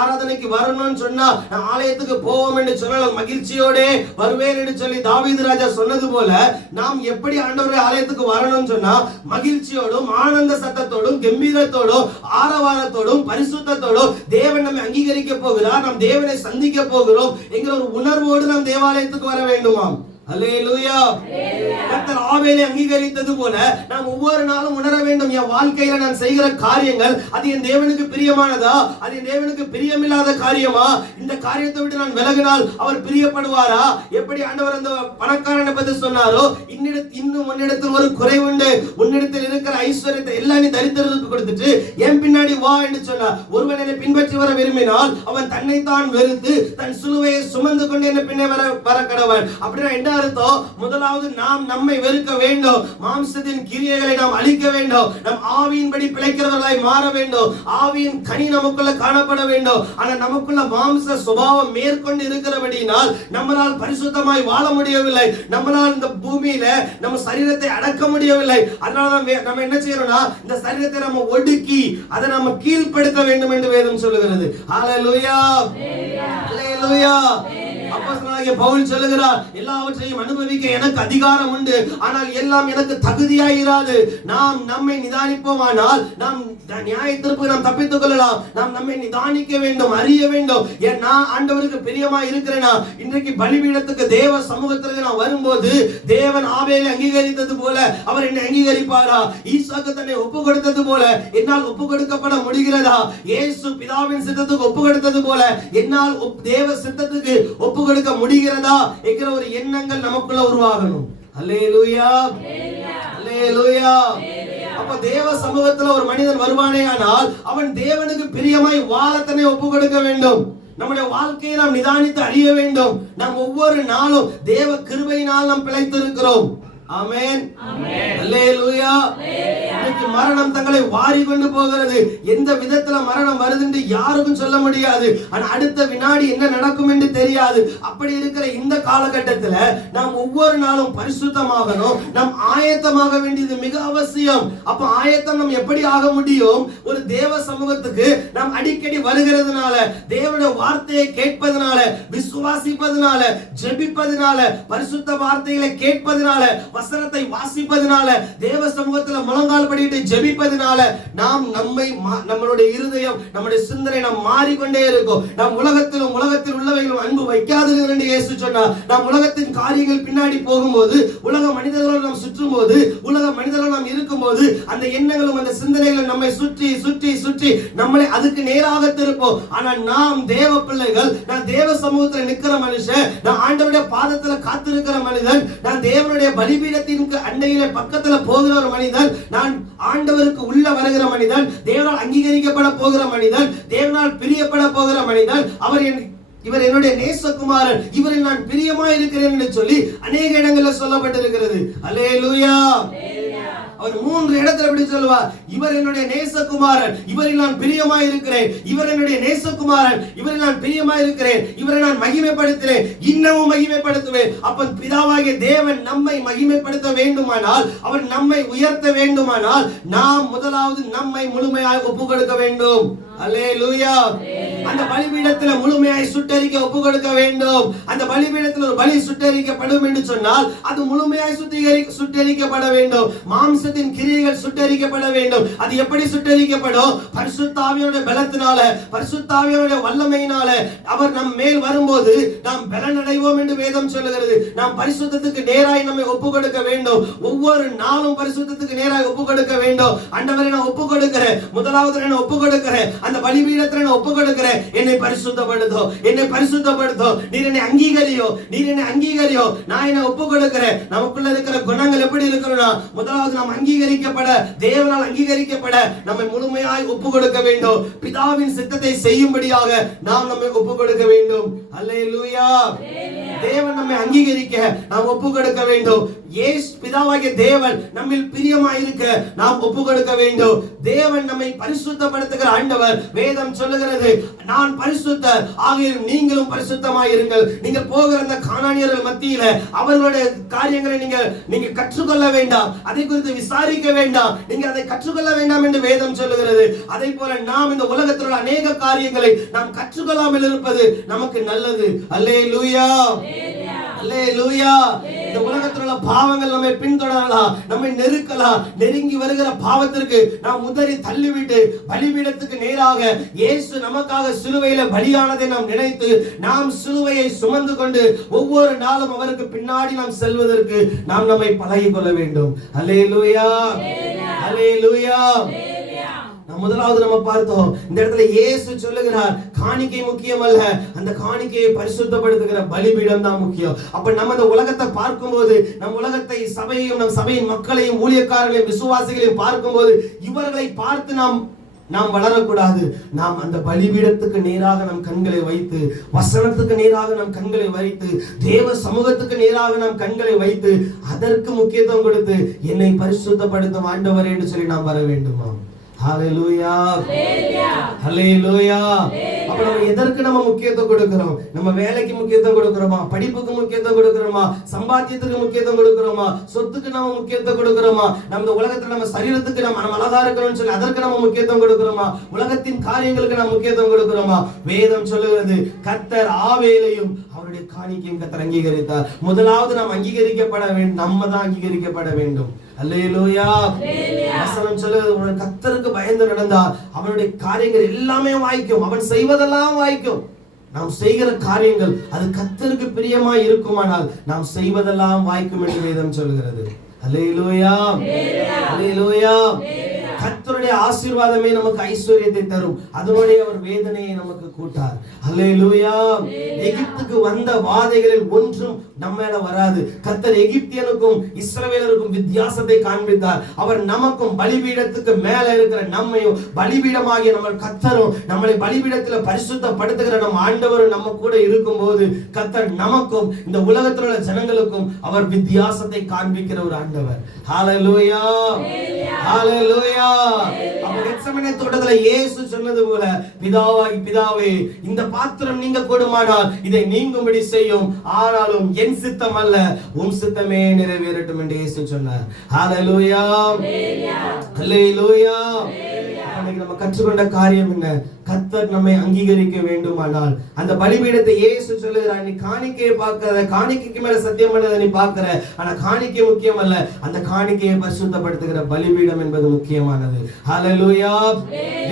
ஆராதனைக்கு வரணும்னு சொன்னா ஆலயத்துக்கு போவோம் என்று சொன்னால் மகிழ்ச்சியோட வருவேன் என்று சொல்லி தாவீது ராஜா சொன்னது போல, நாம் எப்படி ஆண்டவருடைய ஆலயத்துக்கு வரணும்னு சொன்னா மகிழ்ச்சியோடும் ஆனந்த சத்தத்தோடும் கம்பீரத்தோடும் ஆரவாரத்தோடும் பரிசுத்தத்தோடும் தேவன் நம்மை அங்கீகரிக்க போகிறார், நாம் தேவனை சந்திக்க போகிறோம் என்கிற ஒரு உணர்வோடு நாம் தேவாலயத்துக்கு வர வேண்டுமாம். அல்லேலூயா. கர்த்தர் ஆபேலை அங்கீகரித்தது போல நாம் ஒவ்வொரு நாளும் உணர வேண்டும், என் வாழ்க்கையில நான் செய்கிற காரியங்கள் அது என் தேவனுக்கு பிரியமானதா, அது என் தேவனுக்கு பிரியமில்லாத காரியமா, இந்த காரியத்தை விட்டு நான் விலகினால் அவர் பிரியப்படுவாரா? எப்படி ஆண்டவர் அந்த பணக்காரனை பத்தி சொன்னாரோ, இந்த இன்னும் உன்னிடத்தில் ஒரு குறை உண்டு, உன்னிடத்தில் இருக்கிற ஐஸ்வர்யத்தை எல்லாம் நீ தரித்திரருக்கு கொடுத்துட்டு என் பின்னாடி வா என்று சொன்னார். ஒருவன் என்னை பின்பற்றி வர விரும்பினால் அவன் தன்னைத்தான் வெறுத்து தன் சிலுவையை சுமந்து கொண்டு என்ன பின்னே வர கடவன். அப்படின்னா என்ன அர்த்தம்? முதலாவது நாம் நம்மை வெறுக்க வேண்டும், மாம்சத்தின் கிரியைகளை நாம் அழிக்க வேண்டும், நம் ஆவியின்படி பிழைக்கிறவர்களாய் மாற வேண்டும், ஆவியின் கனி நமக்குள்ள காணப்பட வேண்டும். ஆனால் நமக்குள்ள மாம்ச சுபாவம் மேற்கொண்டு இருக்கிறபடினால் நம்மளால் பரிசுத்தமாய் வாழ முடியவில்லை, நம்மளால் இந்த பூமியில நம்ம சரீரத்தை அடக்க முடியவில்லை. அதனால நம்ம என்ன செய்யறோம்னா இந்த சரீரத்தை நம்ம ஒடுக்கி அதை நம்ம கீழ்ப்படுத்த வேண்டும் என்று வேதம் சொல்லுகிறது. ஹல்லேலூயா, ஹல்லேலூயா. அப்போஸ்தலனாகிய பவுல் சொல்லுகிறார், எல்லாவற்றையும் அனுபவிக்க எனக்கு அதிகாரம் உண்டு, ஆனால் எல்லாம் எனக்கு தகுதியாயிராது. நாம் நம்மை நிதானிப்போமானால் நாம் நியாயத்திற்கு நாம் தப்பித்துக் கொள்ளலாம். நாம் நம்மை நிதானிக்க வேண்டும், அறிய வேண்டும். நான் ஆண்டவருக்கு பிரியமா இருக்கிறேனா? இன்றைக்கு பலிபீடத்துக்கு தேவ சமூகத்திற்கு நான் வரும்போது தேவன் ஆபேலை அங்கீகரித்தது போல அவர் என்னை அங்கீகரிப்பாரா? ஈசாக்கு தன்னை ஒப்பு கொடுத்தது போல என்னால் ஒப்பு கொடுக்கப்பட முடிகிறதா? இயேசு பிதாவின் சித்தத்துக்கு ஒப்பு கொடுத்தது போல என்னால் தேவ சித்தத்துக்கு ஒப்பு கொடுக்க முடிகிறதா என்கிற ஒரு எண்ணங்கள் நமக்குள்ள உருவாகணும். அல்லேலூயா, அல்லேலூயா. அப்ப தேவ சமூகத்துல ஒரு மனிதன் வருவானே ஆனால் அவன் தேவனுக்கு பிரியமாய் வாழத்தனை ஒப்பு கொடுக்க வேண்டும். நம்முடைய வாழ்க்கையை நாம் நிதானித்து அறிய வேண்டும். நாம் ஒவ்வொரு நாளும் தேவ கிருபையினால் நாம் பிழைத்திருக்கிறோம். ஆமென், அல்லேலூயா. இன்னைக்கு மரணம் தங்களை வாரி கொண்டு போகிறது. எந்த விதத்துல மரணம் வருது என்று யாருக்கும் சொல்ல முடியாது. ஆனா அடுத்த வினாடி என்ன நடக்கும் என்று தெரியாது. அப்படி இருக்கிற இந்த காலகட்டத்துல நாம் ஒவ்வொரு நாளும் பரிசுத்தமாகணும், நாம் ஆயத்தமாக வேண்டியது மிக அவசியம். அப்ப ஆயத்தம் நாம் எப்படி ஆக முடியும்? ஒரு தேவ சமூகத்துக்கு நாம் அடிக்கடி வருகிறதுனால, தேவனுடைய வார்த்தையை கேட்பதனால, விசுவாசிப்பதனால, ஜெபிப்பதனால, பரிசுத்த வார்த்தைகளை கேட்பதனால, வசனத்தை வாசிப்பதனால, தேவ சமூகத்துல முழங்கால் படிட்டு ஜெபிப்பதனால நாம் நம்மளுடைய இருதயம், நம்முடைய சிந்தனை நாம் மாறிக்கொண்டே இருக்கும். நாம் உலகத்தில் உள்ளவைகளும் அன்பு வைக்காதீர்கள் என்று இயேசு சொன்னார். நாம் உலகத்தின் காரியங்கள் பின்னாடி போகும்போது, உலக மனிதர்களோடு நாம் சுற்றும் போது, உலக மனிதர்களோடு நாம் இருக்கும்போது அந்த எண்ணங்களும் அந்த சிந்தனைகளும் நம்மை சுற்றி சுற்றி சுற்றி நம்மளை அதுக்கு நேராக திருப்போம். ஆனால் நாம் தேவ பிள்ளைகள், நான் தேவ சமூகத்தில் நிற்கிற மனுஷன், நான் ஆண்டவருடைய பாதத்தில் காத்திருக்கிற மனிதன், நான் தேவனுடைய பலிபீடத்திற்கு அண்டையிலே பக்கத்துல போகிற ஒரு மனிதன், நான் ஆண்டவருக்கு உள்ள வருகிற மனிதன், தேவனால் அங்கீகரிக்கப்பட போகிற மனிதன், தேவனால் பிரியப்பட போகிற மனிதன், இவர் என்னுடைய நேசகுமாரன், இவரில் நான் பிரியமா இருக்கிறேன் என்று சொல்லி அநேக இடங்களில் சொல்லப்பட்டிருக்கிறது. அல்லேலூயா. அவர் 3 இடத்துல எப்படி சொல்லுவார்? இவர் என்னுடைய நேசகுமாரன், இவரில் நான் பிரியமா இருக்கிறேன், இவர் என்னுடைய நேசகுமாரன், இவரில் நான் பிரியமா இருக்கிறேன், இவரை நான் மகிமைப்படுத்துகிறேன், இன்னமும் மகிமைப்படுத்துவேன். அப்ப பிதாவாகிய தேவன் நம்மை மகிமைப்படுத்த வேண்டுமானால், அவர் நம்மை உயர்த்த வேண்டுமானால், நாம் முதலாவது நம்மை முழுமையாக ஒப்பு கொடுக்க வேண்டும். அல்லேலூயா. அந்த பலிபீடத்தில் முழுமையாய் சுட்டரிக்க ஒப்பு கொடுக்க வேண்டும். அந்த பலிபீடத்தில் ஒரு பலி சுட்டரிக்கப்படும் என்று சொன்னால் அது முழுமையாய் சுட்டரிக்கப்பட வேண்டும். மாம்சத்தின் கிரியைகள் சுட்டரிக்கப்பட வேண்டும். அது எப்படி சுட்டரிக்கப்படும்? பரிசுத்த ஆவியோட பலத்தினால, பரிசுத்த ஆவியோட வல்லமையினால அவர் நம் மேல் வரும்போது நாம் பலன் அடைவோம் என்று வேதம் சொல்லுகிறது. நாம் பரிசுத்தத்துக்கு நேராய் நம்மை ஒப்பு கொடுக்க வேண்டும். ஒவ்வொரு நாளும் பரிசுத்தத்துக்கு நேராய் ஒப்பு கொடுக்க வேண்டும். ஆண்டவரே நான் ஒப்பு கொடுக்கிறேன், முதலாவது நான் ஒப்பு கொடுக்கிறேன், அந்த பலிபீடத்தில் நான் ஒப்பு கொடுக்கிறேன், என்னை பரிசுத்தப்படுத்தோ, என்னை பரிசுத்தப்படுத்தோ, நீர் என்னை அங்கீகரியோ, நீர் என்னை அங்கீகரியோ, நான் என்னை ஒப்பு கொடுக்கிறேன். நமக்குள்ள இருக்கிற குணங்கள் எப்படி இருக்கணும்னா, முதலாவது நாம் அங்கீகரிக்கப்பட, தேவனால் அங்கீகரிக்கப்பட நம்மை முழுமையாய் ஒப்பு கொடுக்க வேண்டும். பிதாவின் சித்தத்தை செய்யும்படியாக நாம் நம்மை ஒப்பு கொடுக்க வேண்டும். அல்லேலூயா. தேவன் நம்மை அங்கீகரிக்க நாம் ஒப்பு கொடுக்க வேண்டும். இயேசு பிதாவாகிய தேவன் நம்மில் பிரியமாய் இருக்க நாம் ஒப்பு கொடுக்க வேண்டும். தேவன் நம்மை பரிசுத்தப்படுத்துகிற ஆண்டவர். வேதம் சொல்லுகிறது, நான் பரிசுத்தர் ஆகையால் நீங்களும் பரிசுத்தமாய் இருங்கள். நீங்கள் போகிற அந்த கானானியர்கள் மத்தியில அவர்களுடைய காரியங்களை நீங்க கற்றுக்கொள்ள வேண்டாம், அதை குறித்து விசாரிக்க வேண்டாம், நீங்க அதை கற்றுக்கொள்ள வேண்டாம் என்று வேதம் சொல்லுகிறது. அதே போல நாம் இந்த உலகத்தில் உள்ள அநேக காரியங்களை நாம் கற்றுக்கொள்ளாமல் இருப்பது நமக்கு நல்லது. அல்லேலூயா, அல்லேலூயா. இந்த உலகத்தில் உள்ள பாவங்கள் நம்மை பின்தொடரலாம், நம்மை நெருக்கலாம். நெருங்கி வருகிற பாவத்திற்கு நாம் உதறி தள்ளிவிட்டு பலிபீடத்துக்கு நேராக இயேசு நமக்காக சிலுவையில பலியானதை நாம் நினைத்து நாம் சிலுவையை சுமந்து கொண்டு ஒவ்வொரு நாளும் அவருக்கு பின்னாடி நாம் செல்வதற்கு நாம் நம்மை பழகிக் கொள்ள வேண்டும். அல்லேலூயா, அல்லேலூயா. முதலாவது நம்ம பார்த்தோம், இந்த இடத்துல இயேசு சொல்லுகிறார் காணிக்கை முக்கியம் அல்ல, அந்த காணிக்கையை பரிசுத்தப்படுத்துகிற பலிபீடம் தான் முக்கியம். அப்ப நம்ம இந்த உலகத்தை பார்க்கும்போது, நம் உலகத்தை, சபையையும், நம் சபையின் மக்களையும், ஊழியக்காரர்களையும், விசுவாசிகளையும் பார்க்கும்போது இவர்களை பார்த்து நாம் வளரக்கூடாது. நாம் அந்த பலிபீடத்துக்கு நேராக நம் கண்களை வைத்து, வசனத்துக்கு நேராக நம் கண்களை வைத்து, தேவ சமூகத்துக்கு நேராக நம் கண்களை வைத்து, அதற்கு முக்கியத்துவம் கொடுத்து என்னை பரிசுத்தப்படுத்தும் ஆண்டவரே என்று சொல்லி நாம் வர வேண்டுமா? ஹல்லேலூயா, ஹல்லேலூயா. அப்ப நம்ம எதற்கு நம்ம முக்கியத்துவம் கொடுக்கிறோம்? நம்ம வேலைக்கு முக்கியத்துவம் கொடுக்கிறோமா? படிப்புக்கு முக்கியத்துவம் கொடுக்கிறோமா? சம்பாத்தியத்துக்கு முக்கியத்துவம் கொடுக்கிறோமா? சொத்துக்கு நம்ம முக்கியத்துவம் கொடுக்கிறோமா? நம்ம உலகத்துல நம்ம சரீரத்துக்கு நம்ம அழகா இருக்கணும்னு சொல்லி அதற்கு நம்ம முக்கியத்துவம் கொடுக்கிறோமா? உலகத்தின் காரியங்களுக்கு நம்ம முக்கியத்துவம் கொடுக்கிறோமா? வேதம் சொல்லுகிறது, கர்த்தர் ஆபேலையும் அவருடைய காணிக்கையும் கர்த்தர் அங்கீகரித்தார். முதலாவது நாம் அங்கீகரிக்கப்பட வேண்டும், நம்ம தான் அங்கீகரிக்கப்பட வேண்டும். அல்லேலூயா. வசனம் சொல்லுகிறது, கர்த்தருக்கு பயந்து நடந்தால் அவனுடைய காரியங்கள் எல்லாமே வாய்க்கும், அவன் செய்வதெல்லாம் வாய்க்கும். நாம் செய்கிற காரியங்கள் அது கர்த்தருக்கு பிரியமாய் இருக்குமானால் நாம் செய்வதெல்லாம் வாய்க்கும் என்று வேதம் சொல்கிறது. அல்லேலூயா, அல்லேலூயா. கர்த்தருடைய ஆசீர்வாதமே நமக்கு ஐஸ்வரியத்தை தரும், அதனுடைய அவர் வேதனையை நமக்கு கூட்டார். அல்லேலூயா. எகிப்துக்கு வந்த வாதைகளில் ஒன்றும் நம்ம மேல வராது. கர்த்தர் எகிப்தியனுக்கும் இஸ்ரவேலருக்கும் வித்தியாசத்தை காண்பித்தார். அவர் நமக்கும் பலிபீடத்துக்கு மேல இருக்கிற நம்மையும், பலிபீடமாகிய நம்ம கர்த்தரும், நம்மளை பலிபீடத்துல பரிசுத்தப்படுத்துகிற நம்ம ஆண்டவரும் நம்ம கூட இருக்கும்போது கர்த்தர் நமக்கும் இந்த உலகத்தில் உள்ள ஜனங்களுக்கும் அவர் வித்தியாசத்தை காண்பிக்கிற ஒரு ஆண்டவர். ஹல்லேலூயா, ஹல்லேலூயா. அப்ப கெத்செமனே தோட்டத்துல இயேசு சொன்னது போல, பிதாவே இந்த பாத்திரம் நீங்க கூடுமானால் இதை நீங்கும்படி செய்யும், ஆனாலும் என் சித்தம் அல்ல உம் சித்தமே நிறைவேறட்டும் என்று இயேசு சொன்னார். ஹல்லேலூயா, ஹல்லேலூயா. நம்ம கற்றுக்கொண்ட காரியம் என்ன? கர்த்தர் நம்மை அங்கீகரிக்க வேண்டுமானால் அந்த பலிபீடத்தை இயேசு சொல்லுகிறார், நீ காணிக்கையை பார்க்கிற, காணிக்கைக்கு மேல சத்தியம் பண்ணதை நீ பார்க்கிற, ஆனா காணிக்கை முக்கியம் அல்ல, அந்த காணிக்கையை பரிசுத்தப்படுத்துகிற பலிபீடம் என்பது முக்கியமானது. ஹல்லேலூயா.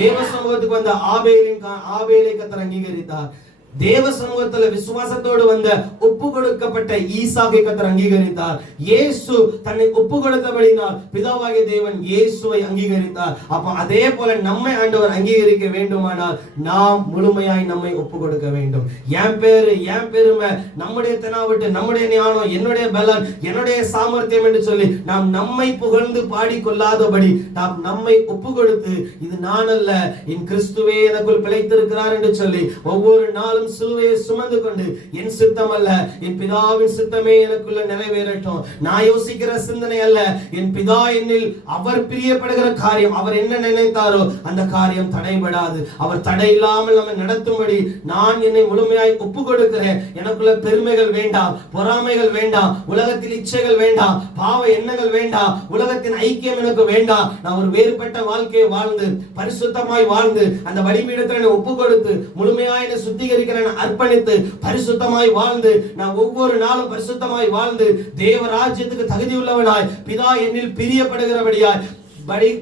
தேவ சமூகத்துக்கு வந்த ஆபேலை கர்த்தர் அங்கீகரித்தார். தேவ சமூகத்துல விசுவாசத்தோடு வந்த ஒப்பு கொடுக்கப்பட்ட ஈசாக்கை கர்த்தர் அங்கீகரித்தார். இயேசு தன்னை ஒப்பு கொடுத்தபடினால் பிதாவாகிய தேவன் இயேசுவை அங்கீகரித்தார். அப்ப அதே போல நம்மை ஆண்டவர் அங்கீகரிக்க வேண்டுமானால் நாம் முழுமையாய் நம்மை ஒப்பு கொடுக்க வேண்டும். என் பேரு, என் பெருமை, நம்முடைய தெனாவட்டு, நம்முடைய ஞானம், என்னுடைய பலன், என்னுடைய சாமர்த்தியம் என்று சொல்லி நாம் நம்மை புகழ்ந்து பாடிக்கொள்ளாதபடி நாம் நம்மை ஒப்பு கொடுத்து, இது நான் அல்ல, என் கிறிஸ்துவே எனக்குள் பிழைத்திருக்கிறார் என்று சொல்லி ஒவ்வொரு நாளும் சிலுவையை சுமந்து கொண்டு, என் சித்தம் அல்ல என் பிதாவின் சித்தமே எனக்குள்ள நிறைவேறட்டும், நான் யோசிக்கிற சிந்தனை அல்ல, என் பிதா என்னில் அவர் பிரியப்படுகிற காரியம், அவர் என்ன நினைத்தாரோ அந்த காரியம் தடைபடாது, அவர் தடை இல்லாமல் நம்ம நடத்தும்படி நான் என்னை முழுமையாய் ஒப்பு கொடுக்கிறேன். எனக்குள்ள பெருமைகள் வேண்டாம், பொறாமைகள் வேண்டாம், உலகத்தில் இச்சைகள் வேண்டாம், பாவ எண்ணங்கள் வேண்டாம், உலகத்தின் ஐக்கியம் எனக்கு வேண்டாம். நான் ஒரு வேறுபட்ட வாழ்க்கையை வாழ்ந்து, பரிசுத்தமாய் வாழ்ந்து, அந்த பலிபீடத்தில் ஒப்பு கொடுத்து, முழுமையாய் என்னை சுத்திகரிக்க அர்ப்பணித்து, பரிசுத்தமாய் வாழ்ந்து, நான் ஒவ்வொரு நாளும் பரிசுத்தமாய் வாழ்ந்து, தேவ ராஜ்யத்துக்கு தகுதி உள்ளவனாய், பிதா என்னில் பிரியப்படுகிறபடியாய்,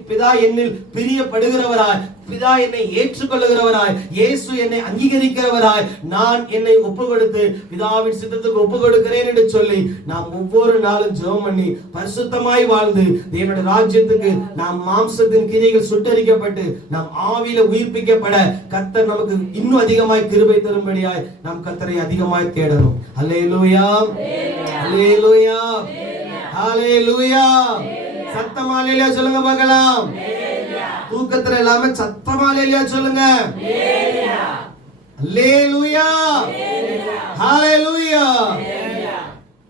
பிதா என்னில் பிரியப்படுகிறவராய், பிதா என்னை ஏற்றுக்கொள்ளுகிறவராய், இயேசு என்னை அங்கீகரிக்கிறவராய், நான் என்னை ஒப்பு கொடுத்து பிதாவின் சித்தத்துக்கு ஒப்பு கொடுக்கிறேன் என்று சொல்லி நாம் ஒவ்வொரு நாளும் ஜெபம் பண்ணி பரிசுத்தமாய் வாழ்ந்து, தேவனுடைய ராஜ்யத்துக்கு நாம் மாம்சத்தின் கிரியைகள் சுட்டரிக்கப்பட்டு நாம் ஆவியில உயிர்ப்பிக்கப்பட கர்த்தர் நமக்கு இன்னும் அதிகமாய் கிருபை தரும்படியாய் நாம் கர்த்தரை அதிகமாய் தேடணும். அல்லேலூயா, அல்லேலூயா, அல்லேலூயா. சத்தமா அல்லேலூயா சொல்லுங்க பார்க்கலாம். தூக்கத்துல இல்லாம சத்தமா அல்லேலூயா சொல்லுங்க. அல்லேலூயா, ஹல்லேலூயா.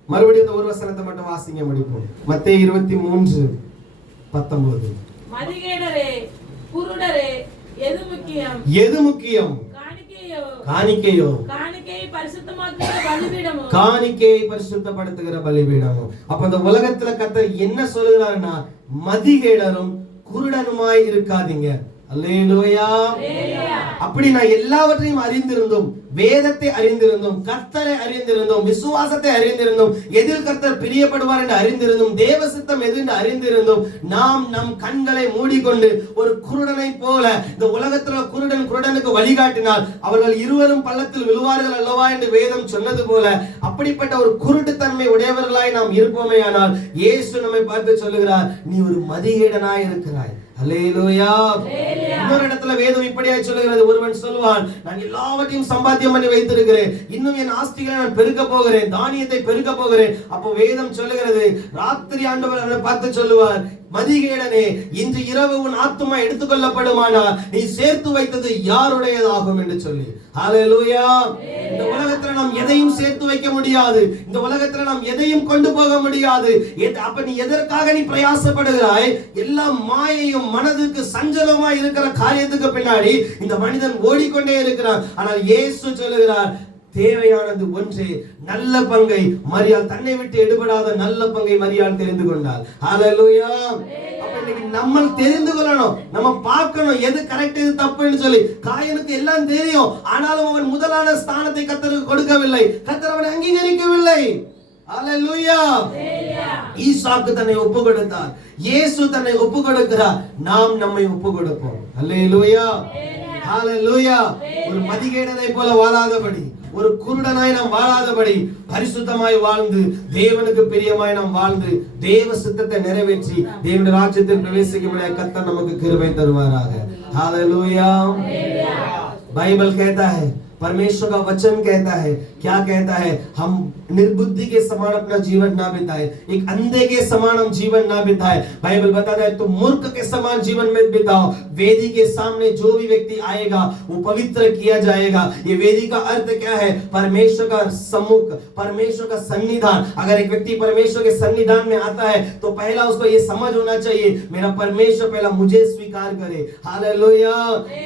மறுபடியும் இந்த ஒரு வசனத்தை மட்டும் வாசிங்க, முடிப்போம். மத்தேயு 23:19. மதிகேடரே, குருடரே, எது முக்கியம்? எது முக்கியம்? காணிக்கையோ? காணிக்கையை பரிசுத்தமாக்குகிற பலிபீடமோ? காணிக்கையை பரிசுத்தப்படுத்துகிற பலிபீடமோ? அப்ப இந்த உலகத்துல கர்த்தர் என்ன சொல்லுகிறாருன்னா, மதிகேடரும் குருடனுமாய் இருக்காதீங்க. அல்லேலூயா. அப்படி நான் எல்லாவற்றையும் அறிந்திருந்தோம், வேதத்தை அறிந்திருந்தோம், கர்த்தரை அறிந்திருந்தோம், விசுவாசத்தை அறிந்திருந்தோம், எதில் கர்த்தர் பிரியப்படுவார் என்று அறிந்திருந்தோம், தேவ சித்தம் எது என்று அறிந்திருந்தோம். நாம் நம் கண்களை மூடிக்கொண்டு ஒரு குருடனை போல இந்த உலகத்தில் குருடனுக்கு வழிகாட்டினால் அவர்கள் இருவரும் பள்ளத்தில் விழுவார்கள் அல்லவா என்று வேதம் சொன்னது போல, அப்படிப்பட்ட ஒரு குருட்டுத்தன்மை உடையவர்களாய் நாம் இருப்போமேயானால் இயேசு நம்மை பார்த்து சொல்லுகிறார், நீ ஒரு மதிகேடனாய் இருக்கிறாய். அல்லேலூயா. இன்னொரு இடத்துல வேதம் இப்படியாய் சொல்லுகிறது, ஒருவன் சொல்லுவான், நான் எல்லாவற்றையும் சம்பாத்தியம் பண்ணி வைத்திருக்கிறேன், இன்னும் என் ஆஸ்திகளை நான் பெருக்க போகிறேன், தானியத்தை பெருக்க போகிறேன். அப்போ வேதம் சொல்லுகிறது, ராத்திரி ஆண்டவர் அவனை பார்த்து சொல்லுவார், மதிகேடனே, இன்று இரவு உன் ஆத்துமா எடுத்துக்கொள்ளப்படுமானால் நீ சேர்த்து வைத்தது யாருடையதாகும் என்று சொல்லி. ஹல்லேலூயா. இந்த உலகத்துல நாம் எதையும் சேர்த்து வைக்க முடியாது, இந்த உலகத்துல நாம் எதையும் கொண்டு போக முடியாது. அப்ப நீ எதற்காக நீ பிரயாசப்படுகிறாய்? எல்லாம் மாயையும் மனதுக்கு சஞ்சலமாய் இருக்கிற காரியத்துக்கு பின்னாடி இந்த மனிதன் ஓடிக்கொண்டே இருக்கிறான். ஆனால் இயேசு சொல்லுகிறார், தேவையானது ஒன்றே, நல்ல பங்கை மரியாள், தன்னை விட்டு எடுபடாத நல்ல பங்கை மரியாள் தெரிந்து கொண்டாள். ஹல்லேலூயா. அப்ப இன்னைக்கு நம்ம தெரிந்து கொள்ளணும், நம்ம பார்க்கணும் எது கரெக்ட் எது தப்புன்னு சொல்லி. காயனுக்கு எல்லாம் தெரியும், ஆனாலும் அவன் முதலான ஸ்தானத்தை கர்த்தருக்கு கொடுக்கவில்லை, கர்த்தர் அவனை அங்கீகரிக்கவில்லை. ஹல்லேலூயா. ஈசாக்கு தன்னை ஒப்பு கொடுத்தார், இயேசு தன்னை ஒப்பு கொடுக்கிறார், நாம் நம்மை ஒப்பு கொடுப்போம். ஹல்லேலூயா. ஹல்லேலூயா. ஒரு மதிகேடனை போல வாழாதபடி, ஒரு குருடனாய் நாம் வாழாதபடி, பரிசுத்தமாய் வாழ்ந்து தேவனுக்கு பிரியமாய் நாம் வாழ்ந்து தேவ சித்தத்தை நிறைவேற்றி தேவனுடைய ராஜ்யத்தில் பிரவேசிக்கும்படியாக கர்த்தர் நமக்கு கிருபை தருவாராக. हालेलुया। बाइबल कहता है, परमेश्वर का वचन कहता है, क्या कहता है, हम निर्बुद्धि के समान अपना जीवन ना बिताए, एक अंधे के समान हम जीवन ना बिताए। बाइबल बताता है, तो मूर्ख के समान जीवन में बिताओ। वेदी के सामने जो भी व्यक्ति आएगा वो पवित्र किया जाएगा। ये वेदी का अर्थ क्या है? परमेश्वर का सम्मुख, परमेश्वर का सन्निधान। अगर एक व्यक्ति परमेश्वर के सन्निधान में आता है तो पहला उसको ये समझ होना चाहिए, मेरा परमेश्वर पहला मुझे स्वीकार करे। हालेलुया।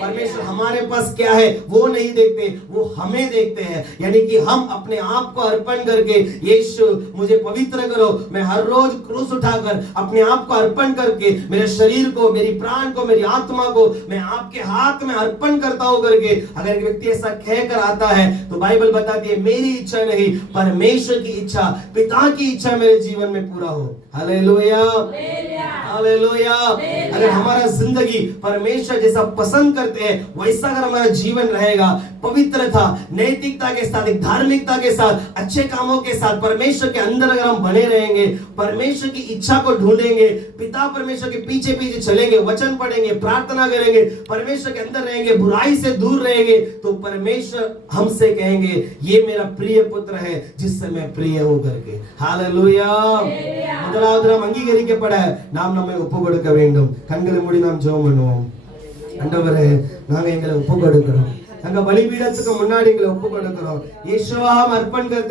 परमेश्वर हमारे पास क्या है वो नहीं देखते, वो हमें देखते हैं। यानी कि हम अपने आप को अर्पण करके, यीशु मुझे पवित्र करो, मैं हर रोज क्रूस उठाकर अपने आप को अर्पण करके, मेरे शरीर को, मेरी प्राण को, मेरी आत्मा को मैं आपके हाथ में अर्पण करता हूं करके अगर एक व्यक्ति ऐसा कहकर आता है तो बाइबल बताती है, मेरी इच्छा नहीं, परमेश्वर की इच्छा, पिता की इच्छा मेरे जीवन में पूरा हो। Hallelujah, hallelujah. अगर हमारा जिंदगी परमेश्वर जैसा पसंद करते हैं वैसा अगर हमारा जीवन रहेगा, पवित्रता, नैतिकता के साथ, एक धार्मिकता के साथ, अच्छे कामों के साथ परमेश्वर के अंदर अगर हम बने रहेंगे, परमेश्वर की इच्छा को ढूंढेंगे, पिता परमेश्वर के पीछे पीछे चलेंगे, वचन पढ़ेंगे, प्रार्थना करेंगे, परमेश्वर के अंदर रहेंगे, बुराई से दूर रहेंगे, तो परमेश्वर हमसे कहेंगे, ये मेरा प्रिय पुत्र है जिससे मैं प्रिय हूं करके। हालेलुया। முதலாவது நாம் அங்கீகரிக்கப்பட நாம் நம்மை ஒப்பு கொடுக்க வேண்டும். கண்களை மூடி நாம் ஜெபம் பண்ணுவோம். ஆண்டவரே, நாங்க எங்களை ஒப்பு கொடுக்கிறோம், நாங்க பலிபீடத்துக்கு முன்னாடி எங்களை ஒப்பு கொடுக்கிறோம். இயேசுவா, हम अर्पण करते